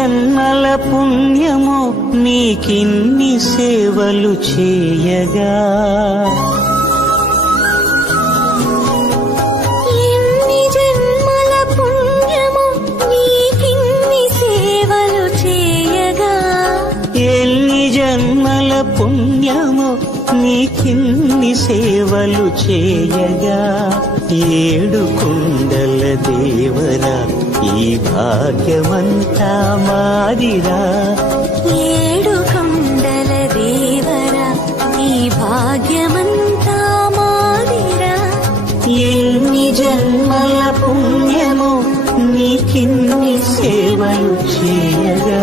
జన్మల పుణ్యమో నీకిన్ని సేవలు చేయగా ఎన్ని జన్మల పుణ్యమో నీకిన్ని సేవలు చేయగా ఎన్ని జన్మల పుణ్యమో నీకిన్ని సేవలు చేయగా ఏడు కుండల దేవరా ఈ భాగ్యమంతా మాదిరా ఏడు కొండల దేవరా ఈ భాగ్యమంతా మాదిరా ఎన్ని జన్మల పుణ్యమో నీకిన్ని సేవలు చేయగా